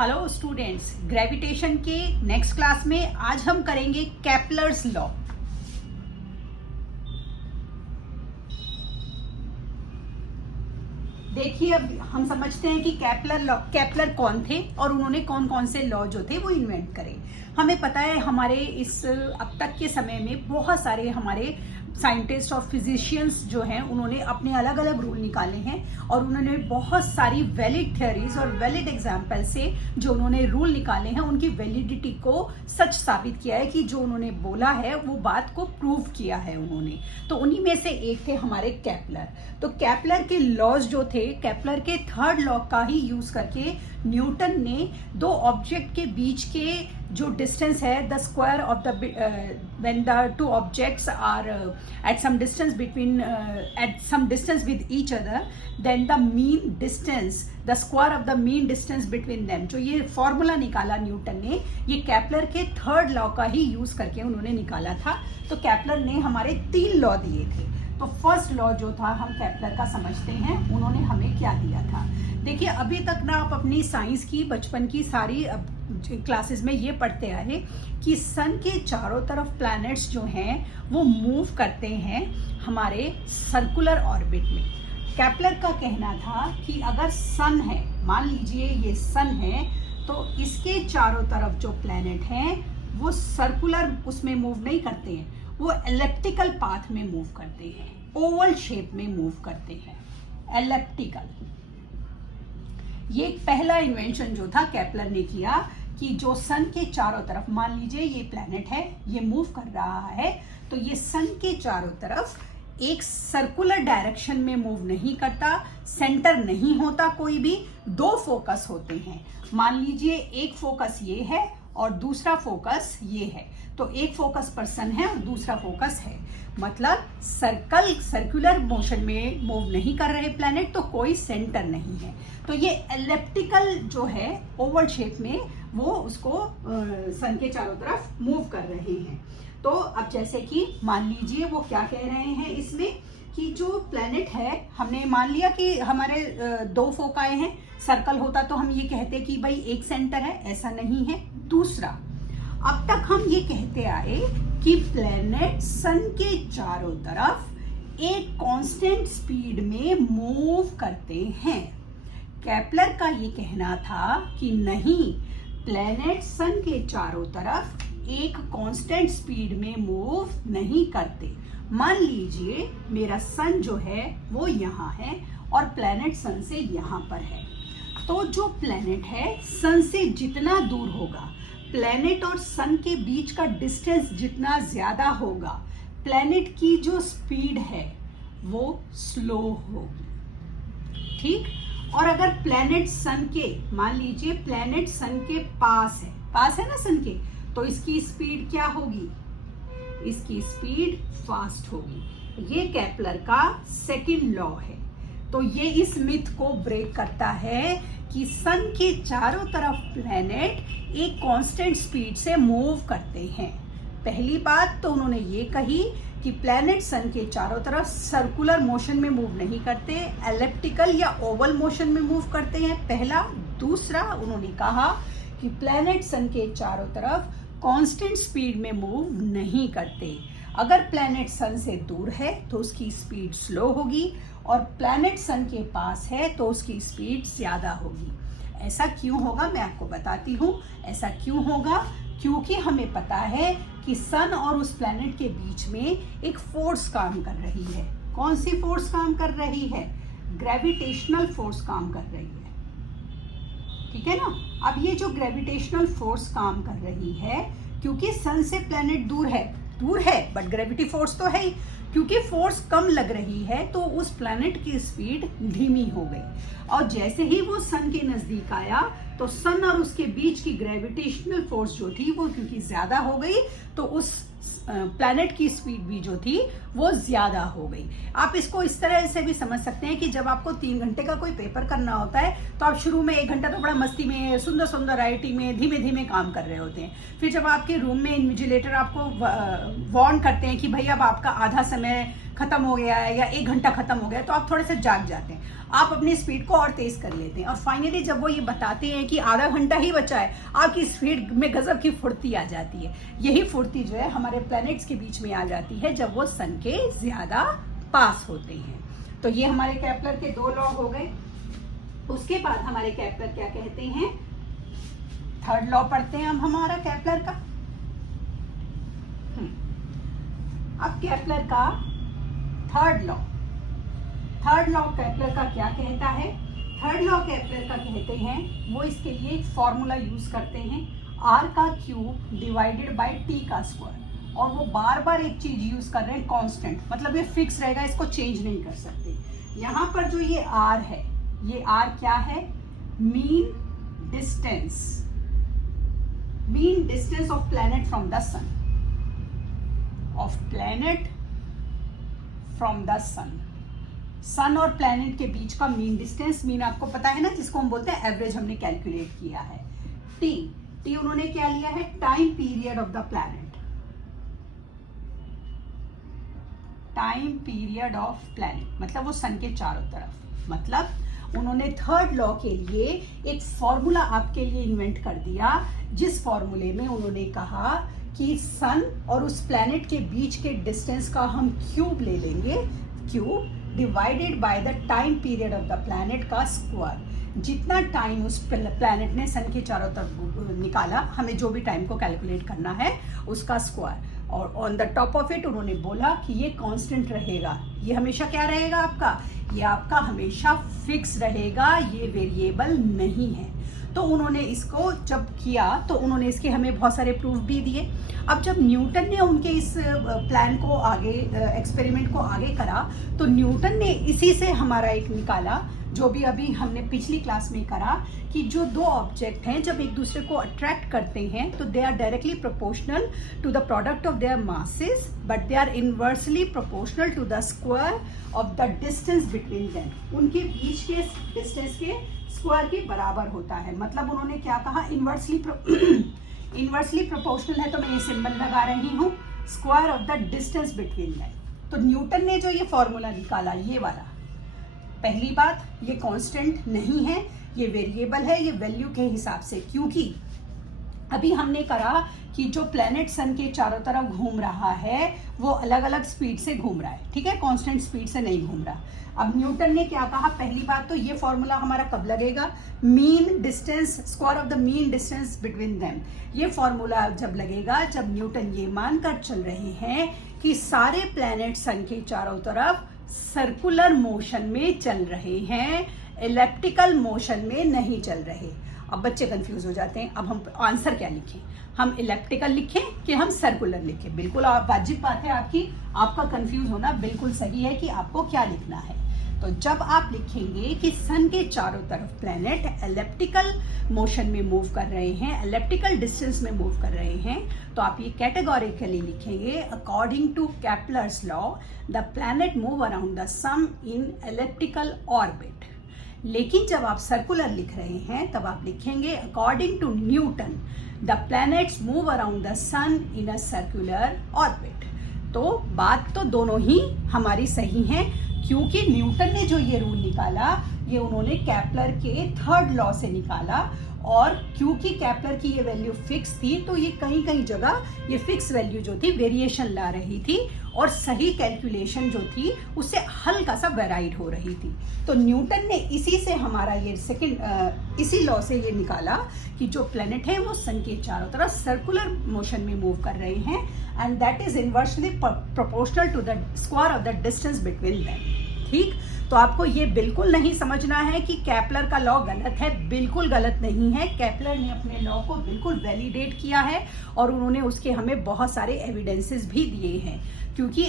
Hello students, gravitation के next class में आज हम करेंगे केपलर्स लॉ। देखिए, अब हम समझते हैं कि केपलर कौन थे और उन्होंने कौन कौन से लॉ जो थे वो इन्वेंट करे। हमें पता है हमारे इस अब तक के समय में बहुत सारे हमारे साइंटिस्ट और फिजिशियंस जो हैं उन्होंने अपने अलग अलग रूल निकाले हैं और उन्होंने बहुत सारी वैलिड थ्योरीज और वैलिड एग्जाम्पल से जो उन्होंने रूल निकाले हैं उनकी वैलिडिटी को सच साबित किया है कि जो उन्होंने बोला है वो बात को प्रूव किया है उन्होंने। तो उन्हीं में से एक थे हमारे केपलर। तो केपलर के लॉज जो थे, केपलर के थर्ड लॉ का ही यूज करके न्यूटन ने दो ऑब्जेक्ट के बीच के जो डिस्टेंस है, the square of the when the two objects are at some distance with each other, then the mean distance, the square of the mean distance between them, जो ये formula निकाला Newton ने, ये Kepler के third law का ही use करके उन्होंने निकाला था। तो केपलर ने हमारे 3 लॉ दिए थे। तो फर्स्ट लॉ जो था हम केपलर का समझते हैं, उन्होंने हमें क्या दिया था। देखिए, अभी तक ना आप अपनी साइंस की बचपन की सारी क्लासेस में ये पढ़ते आए कि सन के चारों तरफ प्लैनेट्स जो हैं वो मूव करते हैं हमारे सर्कुलर ऑर्बिट में। केपलर का कहना था कि अगर सन है, मान लीजिए ये सन है, तो इसके चारों तरफ जो प्लैनेट हैं वो सर्कुलर उसमें मूव नहीं करते हैं, वो एलिप्टिकल पाथ में मूव करते हैं, ओवल शेप में मूव करते हैं, एलिप्टिकल। ये पहला इन्वेंशन जो था केपलर ने किया कि जो सन के चारों तरफ, मान लीजिए ये प्लैनेट है, ये मूव कर रहा है, तो ये सन के चारों तरफ एक सर्कुलर डायरेक्शन में मूव नहीं करता, सेंटर नहीं होता कोई भी, 2 फोकस होते हैं। मान लीजिए एक फोकस ये है और दूसरा फोकस ये है, तो एक फोकस पर सन है और दूसरा फोकस है, मतलब सर्कुलर मोशन में मूव नहीं कर रहे प्लैनेट, तो कोई सेंटर नहीं है। तो ये एलिप्टिकल जो है ओवल शेप में वो उसको सन के चारों तरफ मूव कर रहे हैं। तो अब जैसे कि मान लीजिए वो क्या कह रहे हैं इसमें कि जो प्लैनेट है, हमने मान लिया कि हमारे 2 फोकाए हैं, सर्कल होता तो हम ये कहते कि भाई एक सेंटर है, ऐसा नहीं है। दूसरा, अब तक हम ये कहते आए कि प्लैनेट सन के चारों तरफ एक कांस्टेंट स्पीड में मूव करते हैं। केपलर का ये कहना था कि नहीं, प्लैनेट सन के चारों तरफ एक कांस्टेंट स्पीड में मूव नहीं करते। मान लीजिए मेरा सन जो है वो यहाँ है और प्लैनेट सन से यहाँ पर है, तो जो प्लैनेट है सन से जितना दूर होगा, प्लैनेट और सन के बीच का डिस्टेंस जितना ज्यादा होगा, प्लैनेट की जो स्पीड है वो स्लो होगी। ठीक। और अगर प्लैनेट सन के, मान लीजिए प्लैनेट सन के पास है ना सन के, तो इसकी स्पीड क्या होगी, इसकी स्पीड फास्ट होगी। ये केपलर का सेकंड लॉ है। तो ये इस मिथ को ब्रेक करता है कि सन के चारों तरफ प्लैनेट एक कांस्टेंट स्पीड से मूव करते हैं। पहली बात तो उन्होंने ये कही कि प्लैनेट सन के चारों तरफ सर्कुलर मोशन में मूव नहीं करते, एलिप्टिकल या ओवल मोशन में मूव करते हैं, पहला। दूसरा, उन्होंने कहा कि प्लैनेट सन के चारों तरफ कांस्टेंट स्पीड में मूव नहीं करते। अगर प्लैनेट सन से दूर है तो उसकी स्पीड स्लो होगी और प्लैनेट सन के पास है तो उसकी स्पीड ज्यादा होगी। ऐसा क्यों होगा मैं आपको बताती हूँ। ऐसा क्यों होगा, क्योंकि हमें पता है कि सन और उस प्लैनेट के बीच में एक फोर्स काम कर रही है। कौन सी फोर्स काम कर रही है? ग्रेविटेशनल फोर्स काम कर रही है। ठीक है ना। अब ये जो ग्रेविटेशनल फोर्स काम कर रही है, क्योंकि सन से प्लैनेट दूर है बट ग्रेविटी फोर्स तो है ही, क्योंकि फोर्स कम लग रही है तो उस प्लैनेट की स्पीड धीमी हो गई। और जैसे ही वो सन के नजदीक आया तो सन और उसके बीच की ग्रेविटेशनल फोर्स जो थी वो क्योंकि ज्यादा हो गई, तो उस प्लैनेट की स्पीड भी जो थी वो ज्यादा हो गई। आप इसको इस तरह से भी समझ सकते हैं कि जब आपको 3 घंटे का कोई पेपर करना होता है तो आप शुरू में 1 घंटा तो बड़ा मस्ती में, सुंदर सुंदर राइटिंग में धीमे धीमे काम कर रहे होते हैं। फिर जब आपके रूम में इन्विजिलेटर आपको वार्न करते हैं कि भाई अब आपका आधा समय खत्म हो गया है या 1 घंटा खत्म हो गया, तो आप थोड़े से जाग जाते हैं, आप अपनी स्पीड को और तेज कर लेते हैं, और फाइनली जब वो ये बताते हैं कि आधा घंटा ही बचा है, आपकी स्पीड में गजब की फुर्ती आ जाती है। यही फुर्ती जो है हमारे प्लैनेट्स के बीच में आ जाती है जब वो सन के ज्यादा पास होते हैं। तो ये हमारे केपलर के 2 लॉ हो गए। उसके बाद हमारे केपलर क्या कहते हैं, थर्ड लॉ पढ़ते हैं हम हमारा केपलर का। अब केपलर का थर्ड लॉ केपलर का क्या कहता है, थर्ड लॉ केपलर का कहते हैं, वो इसके लिए एक फॉर्मूला यूज करते हैं, r का क्यूब डिवाइडेड बाय t का स्क्वायर, और वो बार बार एक चीज यूज कर रहे हैं, कांस्टेंट, मतलब ये फिक्स रहेगा, इसको चेंज नहीं कर सकते। यहाँ पर जो ये r है, ये r क्या है, mean distance of planet from the sun, sun और प्लैनेट के बीच का मीन डिस्टेंस, मीन आपको पता है ना, जिसको हम बोलते हैं एवरेज, हमने कैलकुलेट किया है। टी उन्होंने क्या लिया है, time period of the planet, मतलब वो सन के चारों तरफ, मतलब उन्होंने थर्ड लॉ के लिए एक फॉर्मूला आपके लिए इन्वेंट कर दिया, जिस फॉर्मूले में उन्होंने कहा कि सन और उस प्लैनेट के बीच के डिस्टेंस का हम क्यूब ले लेंगे, cube divided by the time period of the planet का स्क्वायर, जितना टाइम उस प्लैनेट ने सन के चारों तरफ निकाला, हमें जो भी टाइम को कैलकुलेट करना है उसका स्क्वायर, और on the top of it उन्होंने बोला कि ये कांस्टेंट रहेगा, ये हमेशा क्या रहेगा आपका, ये आपका हमेशा फिक्स रहेगा, ये वेरिएबल नहीं है। तो उन्होंने इसको जब किया तो उन्होंने इसके हमें बहुत सारे प्रूफ भी दिए। अब जब न्यूटन ने उनके इस प्लान को आगे, एक्सपेरिमेंट को आगे करा, तो न्यूटन ने इसी से हमारा एक निकाला, जो भी अभी हमने पिछली क्लास में करा, कि जो 2 ऑब्जेक्ट हैं जब एक दूसरे को अट्रैक्ट करते हैं तो they are directly proportional to the product of their masses, but they are inversely proportional to the square of the distance between them, उनके बीच के डिस्टेंस के स्क्वायर के बराबर होता है। मतलब उन्होंने क्या कहा, इनवर्सली प्रोपोर्शनल है, तो मैं ये सिंबल लगा रही हूँ, square of the distance between them. तो न्यूटन ने जो ये फॉर्मूला निकाला, ये वाला, पहली बात, ये कांस्टेंट नहीं है, ये वेरिएबल है, ये वैल्यू के हिसाब से, क्योंकि अभी हमने करा कि जो प्लैनेट सन के चारों तरफ घूम रहा है वो अलग अलग स्पीड से घूम रहा है, ठीक है, कांस्टेंट स्पीड से नहीं घूम रहा। अब न्यूटन ने क्या कहा, पहली बात तो ये फॉर्मूला हमारा कब लगेगा, mean distance, square of the mean distance between them, ये फॉर्मूला जब लगेगा जब न्यूटन ये मानकर चल रहे हैं कि सारे प्लैनेट सन के चारों तरफ सर्कुलर मोशन में चल रहे हैं, इलेप्टिकल मोशन में नहीं चल रहे। अब बच्चे कंफ्यूज हो जाते हैं, अब हम आंसर क्या लिखें, हम इलेप्टिकल लिखें कि हम सर्कुलर लिखें। बिल्कुल वाजिब बात है आपकी, आपका कंफ्यूज होना बिल्कुल सही है कि आपको क्या लिखना है। तो जब आप लिखेंगे कि सन के चारों तरफ प्लैनेट इलेप्टिकल मोशन में मूव कर रहे हैं, इलेप्टिकल डिस्टेंस में मूव कर रहे हैं, तो आप ये कैटेगोरिकली लिखेंगे, according to Kepler's law the planet move around the sun in elliptical orbit. लेकिन जब आप सर्कुलर लिख रहे हैं तब आप लिखेंगे, according to Newton the planets move around the sun in a circular orbit. तो बात तो दोनों ही हमारी सही है, क्योंकि न्यूटन ने जो ये रूल निकाला ये उन्होंने केपलर के थर्ड लॉ से निकाला, और क्योंकि केपलर की ये वैल्यू फिक्स थी तो ये कहीं कहीं जगह ये फिक्स वैल्यू जो थी वेरिएशन ला रही थी, और सही कैलकुलेशन जो थी उससे हल्का सा वेराइड हो रही थी। तो न्यूटन ने इसी से हमारा ये इसी लॉ से ये निकाला कि जो प्लैनेट है वो सन के चारों तरफ सर्कुलर मोशन में मूव कर रहे हैं, and that is inversely proportional to the square of the distance between them. ठीक, तो आपको ये बिल्कुल नहीं समझना है कि केपलर का लॉ गलत है, बिल्कुल गलत नहीं है। केपलर ने अपने लॉ को बिल्कुल वैलिडेट किया है और उन्होंने उसके हमें बहुत सारे एविडेंसेस भी दिए हैं, क्योंकि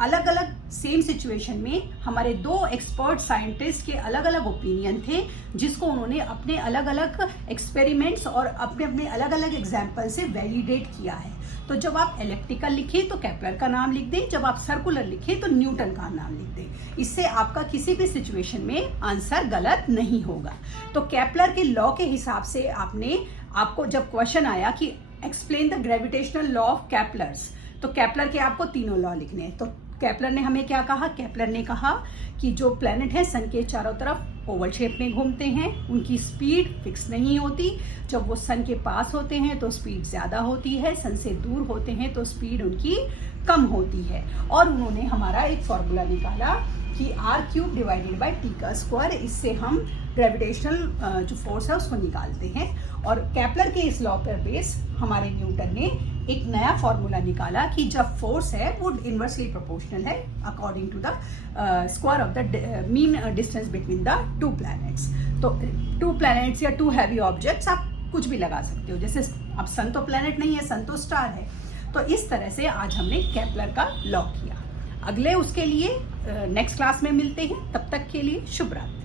अलग अलग सेम सिचुएशन में हमारे 2 एक्सपर्ट साइंटिस्ट के अलग अलग ओपिनियन थे, जिसको उन्होंने अपने अलग अलग एक्सपेरिमेंट्स और अपने अपने अलग अलग एग्जाम्पल से वैलिडेट किया है। तो जब आप इलेप्टिकल लिखें तो केपलर का नाम लिख दें, जब आप सर्कुलर लिखें तो न्यूटन का नाम लिख दें। इससे आपका किसी भी सिचुएशन में आंसर गलत नहीं होगा। तो केपलर के लॉ के हिसाब से आपको जब क्वेश्चन आया कि explain the gravitational law of Kepler's, तो केपलर के आपको तीनों लॉ लिखने हैं। तो केपलर ने हमें क्या कहा? केपलर ने कहा कि जो प्लैनेट है सन के चारों तरफ ओवल शेप में घूमते हैं, उनकी स्पीड फिक्स नहीं होती। जब वो सन के पास होते हैं तो स्पीड ज़्यादा होती है, सन से दूर होते हैं तो स्पीड उनकी कम होती है। और उन्होंने हमारा एक फॉर्मूला निकाला कि r³ डिवाइडेड बाय t का स्क्वायर, इससे हम ग्रेविटेशनल जो फोर्स है उसको निकालते हैं। और केपलर के इस लॉ पर बेस हमारे न्यूटन ने एक नया फॉर्मूला निकाला कि जब फोर्स है वो इन्वर्सली प्रोपोर्शनल है according to the square of the mean distance between the two planets. तो टू प्लैनेट्स या टू हैवी ऑब्जेक्ट्स आप कुछ भी लगा सकते हो, जैसे अब सन तो प्लैनेट नहीं है, सन तो स्टार है। तो इस तरह से आज हमने केपलर का लॉ किया। अगले उसके लिए नेक्स्ट क्लास में मिलते हैं, तब तक के लिए शुभ रात्रि।